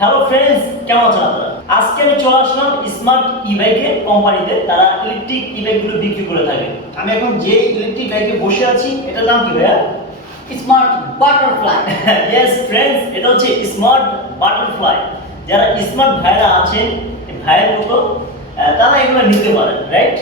Hello friends, কেমন আছেন আপনারা? আজকে আমি চলে আসলাম স্মার্ট ই-বাইকের কোম্পানিতে। তারা ইলেকট্রিক ই-বাইকগুলো বিক্রি করে থাকে। আমি এখন যে ইলেকট্রিক বাইকে বসে আছি, এটার নাম কি ভাইয়া? Smart butterfly. ইয়েস ফ্রেন্ডস, এটা হচ্ছে স্মার্ট বাটারফ্লাই। যারা স্মার্ট ভাইরা আছেন, এই ভাইয়ের মতো তারা এগুলো নিতে পারেন, রাইট?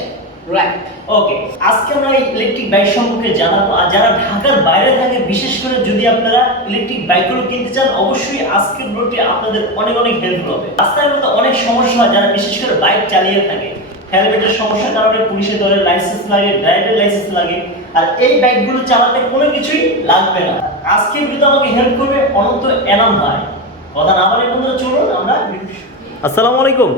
রাইট। ওকে, আজকে আমরা এই ইলেকট্রিক বাইক সম্পর্কে জানাবো। আর যারা ঢাকার বাইরে থাকে, বিশেষ করে যদি আপনারা ইলেকট্রিক বাইকগুলো কিনতে চান, অবশ্যই আজকের ভিডিওটি আপনাদের অনেক অনেক হেল্প হবে। রাস্তায় মধ্যে অনেক সমস্যা হয়, যারা বিশেষ করে বাইক চালিয়ে থাকে। হেলমেটের সমস্যার কারণে পুলিশে ধরে লাইসেন্স লাগে, ড্রাইভিং লাইসেন্স লাগে। আর এই বাইকগুলো চালাতে কোনো কিছুই লাগবে না। আজকের ভিডিওতে আমাকে হেল্প করবে অনন্ত এনাম ভাই। কথা না বলে বন্ধুরা, চলুন আমরা। আসসালামু আলাইকুম।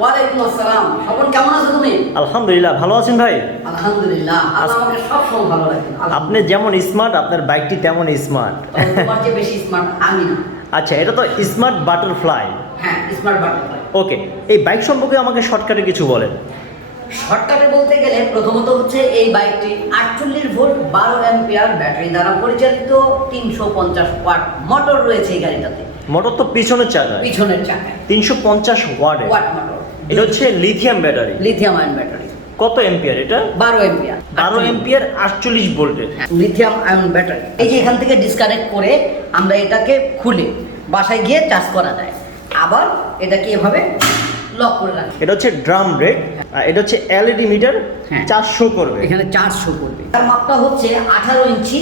ওয়ালাইকুম আসসালাম। শপন, কেমন আছো তুমি? আলহামদুলিল্লাহ, ভালো আছেন ভাই? আলহামদুলিল্লাহ, আমাকে সব সময় ভালো লাগে। আপনি যেমন স্মার্ট, আপনার বাইকটি তেমন স্মার্ট। তোমার চেয়ে বেশি স্মার্ট আমি না। আচ্ছা, এটা তো স্মার্ট বাটারফ্লাই। হ্যাঁ, স্মার্ট বাটারফ্লাই। ওকে, এই বাইক সম্পর্কে আমাকে শর্টকাটে কিছু বলেন। শর্টকাটে বলতে গেলে প্রথমত হচ্ছে এই বাইকটি 48 ভোল্ট 12 অ্যাম্পিয়ার ব্যাটারি দ্বারা পরিচালিত, 350 ওয়াট মোটর রয়েছে এই গাড়িটাতে। মোটর তো পিছনের চাকায়, পিছনের চাকায় 350 ওয়াট মোটর। এটা হচ্ছে lithium battery. Lithium ion battery. কত অ্যাম্পিয়ার এটা? 12 অ্যাম্পিয়ার। 12 অ্যাম্পিয়ার 48 ভোল্টের লিথিয়াম আয়ন ব্যাটারি। এই যে এখান থেকে ডিসকানেক্ট করে আমরা এটাকে খুলে বাসায় গিয়ে চার্জ করা যায়। আবার এটাকে এভাবে লক করে রাখি। এটা হচ্ছে ড্রাম ব্রেক, আর এটা হচ্ছে এলইডি মিটার। হ্যাঁ। 400 করবে, এখানে 400 করবে। তার মাপটা হচ্ছে 18 ইঞ্চি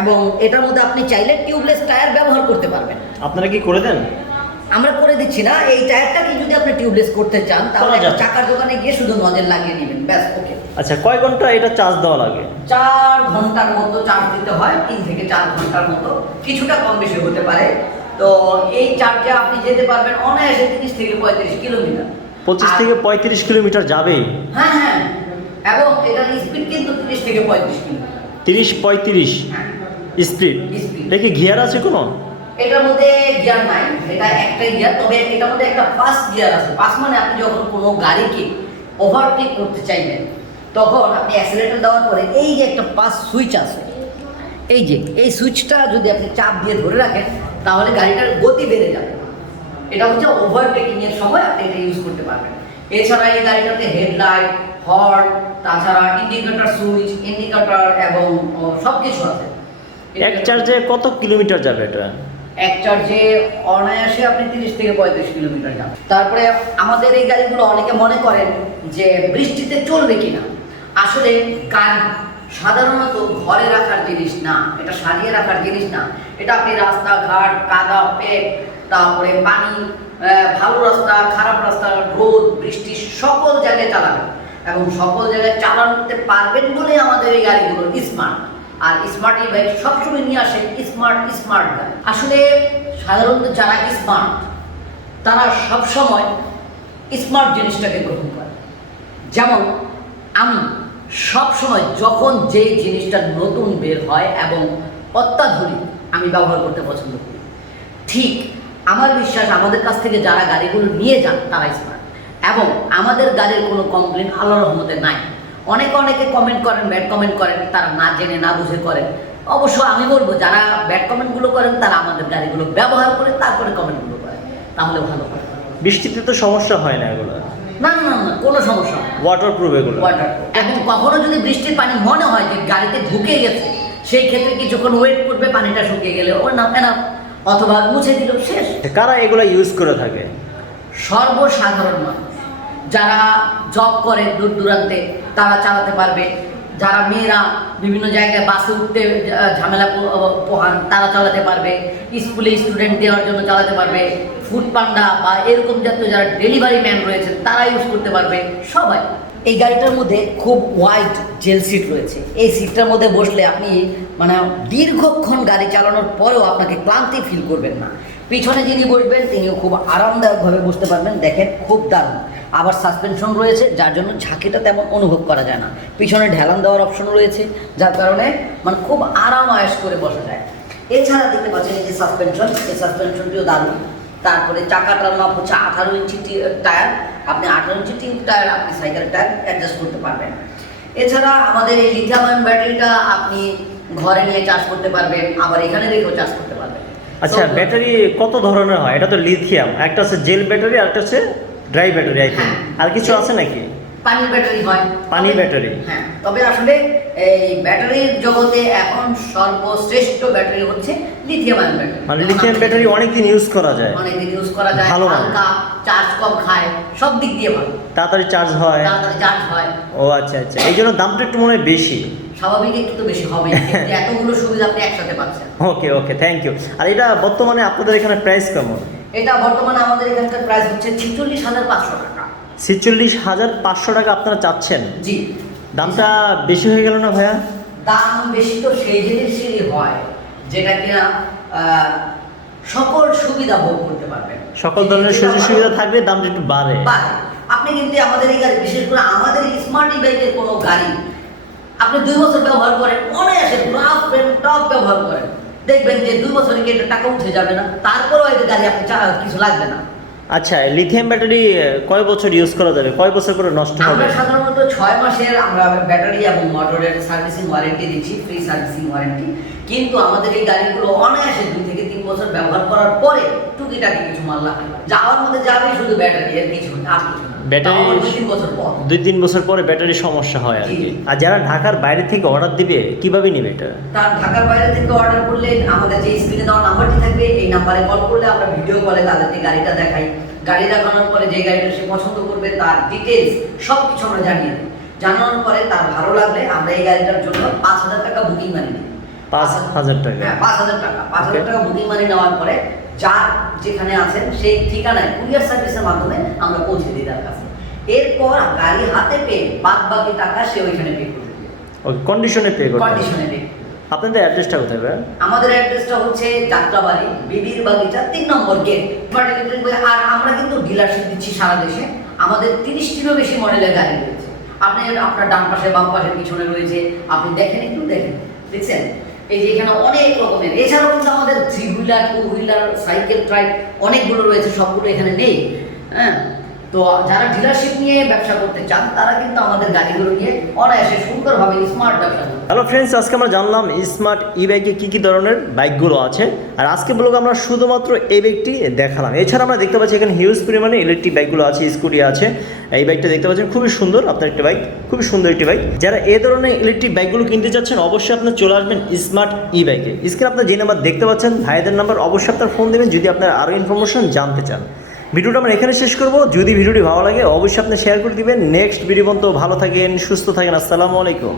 এবং এটার মধ্যে আপনি চাইলে টিউবলেস টায়ার ব্যবহার করতে পারবেন। আপনারা কি করে দেন? আমরা করে দিচ্ছি না। এই টায়ারটাকে যদি আপনি টিউবলেস করতে চান তাহলে একটা চাকার দোকানে গিয়ে শুধু নজেল লাগিয়ে নেবেন, ব্যাস। ওকে। আচ্ছা, কয় ঘন্টা এটা চার্জ দেওয়া লাগে? 4 ঘন্টার মতো চার্জ দিতে হয়, 3 থেকে 4 ঘন্টার মতো, কিছুটা কম বেশি হতে পারে। তো এই চার্জে আপনি যেতে পারবেন অনায়াসে 30 থেকে 35 কিলোমিটার। 25 থেকে 35 কিলোমিটার যাবে? হ্যাঁ হ্যাঁ, এবং এটার স্পিড কিন্তু 30 থেকে 35 কিলোমিটার। 30-35 স্পিড। এটা কি গিয়ার আছে কোনো? এটার মধ্যে গিয়ার নাই, এটা একটাই গিয়ার। তবে এটার মধ্যে একটা পাস গিয়ার আছে। পাস মানে আপনি যখন কোনো গাড়িকে ওভারটেক করতে চাইবেন, তখন আপনি অ্যাক্সিলারেটর দেওয়ার পরে এই যে একটা পাস সুইচ আছে, এই সুইচটা যদি আপনি চাপ দিয়ে ধরে রাখেন তাহলে গাড়িটার গতি বেড়ে যাবে। এটা হচ্ছে ওভারটেকিং এর সময় আপনি এটা ইউজ করতে পারবেন। এছাড়া এই গাড়িটাতে হেডলাইট, হর্ন, তাছাড়া ইন্ডিকেটর সুইচ, ইন্ডিকেটর এবং সব কিছু আছে। এক চার্জে কত কিলোমিটার যাবে এটা? এক চার্জে অনায়াসে আপনি 30 থেকে 35 কিলোমিটার যাবেন। তারপরে আমাদের এই গাড়িগুলো অনেকে মনে করেন যে বৃষ্টিতে চলবে কিনা। আসলে গাড়ি সাধারণত ঘরে রাখার জিনিস না, এটা সারিয়ে রাখার জিনিস না। এটা আপনি রাস্তাঘাট, কাদা পেট, তারপরে পানি, ভালো রাস্তা, খারাপ রাস্তা, রোদ বৃষ্টি সকল জায়গায় চালাবেন এবং সকল জায়গায় চালাতে পারবেন বলে আমাদের এই গাড়িগুলো স্মার্ট। আর স্মার্ট ই বাইক সবসময় নিয়ে আসে স্মার্ট গাড়ি। আসলে সাধারণত যারা স্মার্ট তারা সবসময় স্মার্ট জিনিসটাকে গ্রহণ করে। যেমন আমি সবসময় যখন যে জিনিসটা নতুন বের হয় এবং অত্যাধুনিক আমি ব্যবহার করতে পছন্দ করি। ঠিক আমার বিশ্বাস আমাদের কাছ থেকে যারা গাড়িগুলো নিয়ে যান তারা স্মার্ট, এবং আমাদের গাড়ির কোনো কমপ্লেন আল্লাহর রহমতে নাই। অনেকে কমেন্ট করেন, ব্যাড কমেন্ট করেন, তারা না জেনে না বুঝে করেন। অবশ্য আমি বলবো যারা ব্যাড কমেন্টগুলো করেন তারা আমাদের গাড়িগুলো ব্যবহার করে তারপরে কমেন্টগুলো করেন, তাহলে ভালো হয়। বৃষ্টিতে তো সমস্যা হয় না এগুলো? না, কোনো সমস্যা হয়। ওয়াটারপ্রুফ এগুলো? ওয়াটারপ্রুফ। এখন কখনো যদি বৃষ্টির পানি মনে হয় যে গাড়িতে ঢুকে গেছে, সেই ক্ষেত্রে কিছুক্ষণ ওয়েট করবে, পানিটা শুকিয়ে গেলে ওর নাম এনাফ, অথবা মুছে দিল, শেষ। কারা এগুলো ইউজ করে থাকে? সর্বসাধারণ মানুষ যারা জব করে দূর দূরান্তে তারা চালাতে পারবে। যারা মেয়েরা বিভিন্ন জায়গায় বাসে উঠতে ঝামেলা পোহান তারা চালাতে পারবে। স্কুলে স্টুডেন্ট দেওয়ার জন্য চালাতে পারবে। ফুড পান্ডা বা এরকম জাতীয় যারা ডেলিভারি ম্যান রয়েছে তারা ইউজ করতে পারবে, সবাই। এই গাড়িটার মধ্যে খুব ওয়াইড জেল সিট রয়েছে। এই সিটটার মধ্যে বসলে আপনি মানে দীর্ঘক্ষণ গাড়ি চালানোর পরেও আপনাকে ক্লান্তি ফিল করবেন না। পিছনে যিনি বসবেন তিনিও খুব আরামদায়কভাবে বসতে পারবেন। দেখেন, খুব দারুণ। আবার সাসপেনশন রয়েছে, যার জন্য ঝাঁকিটা তেমন অনুভব করা যায় না। পিছনে ঢেলান দেওয়ার অপশন রয়েছে, যার কারণে মানে খুব আরাম আয়েশ করে বসা যায়। এছাড়া দেখতে পাচ্ছেন এই যে সাসপেনশন, এই সাসপেনশনটিও দারুণ। তারপরে চাকাটার মাপ হচ্ছে 18 ইঞ্চি টায়ার। আপনি 18 ইঞ্চি টায়ার আপনি সাইকেল টায়ার অ্যাডজাস্ট করতে পারবেন। এছাড়া আমাদের এই লিথিয়াম আয়ন ব্যাটারিটা আপনি ঘরে নিয়ে চার্জ করতে পারবেন, আবার এখানে রেখেও চার্জ করতে পারবেন। আচ্ছা, ব্যাটারি কত ধরনের হয়? এটা তো লিথিয়াম, একটা আছে জেল ব্যাটারি আর একটা হচ্ছে ড্রাই ব্যাটারি আই থিঙ্ক। আর কিছু আছে নাকি? পানির ব্যাটারি হয়। পানি ব্যাটারি, হ্যাঁ, তবে আসলে এই ব্যাটারির জগতে এখন সর্বশ্রেষ্ঠ ব্যাটারি হচ্ছে লিথিয়াম আয়ন ব্যাটারি। মানে লিথিয়াম ব্যাটারি অনেকদিন ইউজ করা যায়, অনেকদিন ইউজ করা যায়, ভালো মানে। হালকা, চার্জ কম খায়, সব দিক দিয়ে ভালো, তাড়াতাড়ি চার্জ হয়। তাড়াতাড়ি চার্জ হয়। ও আচ্ছা আচ্ছা, এই জন্য দামটা একটু মনে হয় বেশি। স্বাভাবিক, একটু তো বেশি হবে, এতগুলো সুবিধা আপনি একসাথে পাচ্ছেন। ওকে ওকে, থ্যাংক ইউ। আর এটা বর্তমানে আপনাদের এখানে প্রাইস কেমন? এটা বর্তমানে আমাদের এখানকার প্রাইস হচ্ছে 46,500 টাকা। 46,500 টাকা আপনারা চাচ্ছেন? জি। দামটা বেশি হয়ে গেল না ভাইয়া? দাম বেশি তো সেই জিনিসেরই হয় যেটা কিনা সকল সুবিধা ভোগ করতে পারবেন, সকল ধরনের সুযোগ সুবিধা থাকলে দামটা একটু বাড়ে। আপনি কিন্তু আমাদের এই গাড়ি, বিশেষ করে আমাদের এই স্মার্ট ই বাইকের কোনো গাড়ি আপনি 2 বছর ব্যবহার করেন, অনায়াসে রাফ এন্ড টাফ ব্যবহার করেন, দেখবেন যে 2 বছরে কি এটা টাকা উঠে যাবে না, তারপরেও এই গাড়ি আপনি কিছু লাগবে না। আচ্ছা, লিথিয়াম ব্যাটারি কয় বছর ইউজ করা যাবে, কয় বছর করে নষ্ট হবে? আমরা সাধারণত 6 মাসের আমরা ব্যাটারি এবং মোটরের সার্ভিসিং ওয়ারেন্টি দিচ্ছি, ফ্রি সার্ভিসিং ওয়ারেন্টি। কিন্তু আমাদের এই গাড়িগুলো অনায়াসে 2 থেকে 3 বছর ব্যবহার করার পরে টুকিটাকি কিছু মাল লাগে, যাওয়ার মধ্যে যাবে শুধু ব্যাটারি, এর কিছু না, আর কিছু না। ব্যাটারি 2-3 বছর পর, 2-3 বছর পরে ব্যাটারি সমস্যা হয় আর কি। আর যারা ঢাকার বাইরে থেকে অর্ডার দিবে কিভাবে নিবে এটা? তার ঢাকার বাইরে থেকে অর্ডার করলে আমাদের যে স্ক্রিনে দেওয়া নাম্বারটি থাকবে, এই নাম্বারে কল করলে আমরা ভিডিও কলে তাদেরকে গাড়িটা দেখাই। গাড়ি দেখানোর পরে যে গাড়িটা সে পছন্দ করবে তার ডিটেলস সব কিছু আমরা জানিয়ে দিই। জানানোর পরে তার ভালো লাগলে আমরা এই গাড়িটার জন্য 5,000 টাকা বুকিং মানি নিই। 5,000 টাকা? হ্যাঁ, 5,000 টাকা। 5,000 টাকা বুকিং মানি নেওয়ার পরে যার যেখানে আছেন সেই ঠিকানায় কুরিয়ার সার্ভিসের মাধ্যমে আমরা পৌঁছে দিই তার কাছে। এরপর গাড়ি হাতে পেয়ে বাদ বাকি টাকা সে ওইখানে পে করে দেবে। ওকে, কন্ডিশনে পে করতে হবে? কন্ডিশনে পে। আপনাদের অ্যাড্রেসটা কোথায় ভাই? আমাদের অ্যাড্রেসটা হচ্ছে যাত্রাবাড়ি, বিবির বাগিচা, 3 নম্বর গেট। আর আমরা কিন্তু ডিলারশিপ দিচ্ছি সারা দেশে। আমাদের 30টিরও বেশি মডেলের গাড়ি রয়েছে। আপনি আপনার ডান পাশে, বাম পাশে, পিছনে রয়েছে, আপনি দেখেন, একটু দেখেন, দেখছেন এই যে এখানে অনেক রকমের। এছাড়াও কিন্তু আমাদের 3 হুইলার, 2 হুইলার, সাইকেল, ট্রাইক অনেকগুলো রয়েছে, সবগুলো এখানে নেই। হ্যাঁ, তো যারা ডিলারশিপ নিয়ে ব্যবসা করতে চান তারা কিন্তু আমাদের গাড়িগুলো নিয়ে অনায়াসে সুন্দরভাবে স্মার্ট ব্যবসা করতে। হ্যালো ফ্রেন্ডস, আজকে আমরা জানলাম স্মার্ট ই বাইকে কী কী ধরনের বাইকগুলো আছে। আর আজকে ব্লগে আমরা শুধুমাত্র এই বাইকটি দেখালাম। এছাড়া আমরা দেখতে পাচ্ছি এখানে হিউজ পরিমাণে ইলেকট্রিক বাইকগুলো আছে, স্কুটি আছে। এই বাইকটা দেখতে পাচ্ছেন, খুবই সুন্দর আপনার একটি বাইক, খুবই সুন্দর একটি বাইক। যারা এই ধরনের ইলেকট্রিক বাইকগুলো কিনতে চাচ্ছেন অবশ্যই আপনার চলে আসবেন স্মার্ট ই বাইকে। স্ক্রিনে আপনার যে নাম্বার দেখতে পাচ্ছেন ভাইদের নাম্বার, অবশ্যই আপনার ফোন দেবেন যদি আপনার আরও ইনফরমেশন জানতে চান। ভিডিওটা আমরা এখানে শেষ করব। যদি ভিডিওটি ভালো লাগে অবশ্যই আপনি শেয়ার করে দিবেন। নেক্সট ভিডিও পর্যন্ত ভালো থাকেন, সুস্থ থাকেন। আসসালামু আলাইকুম।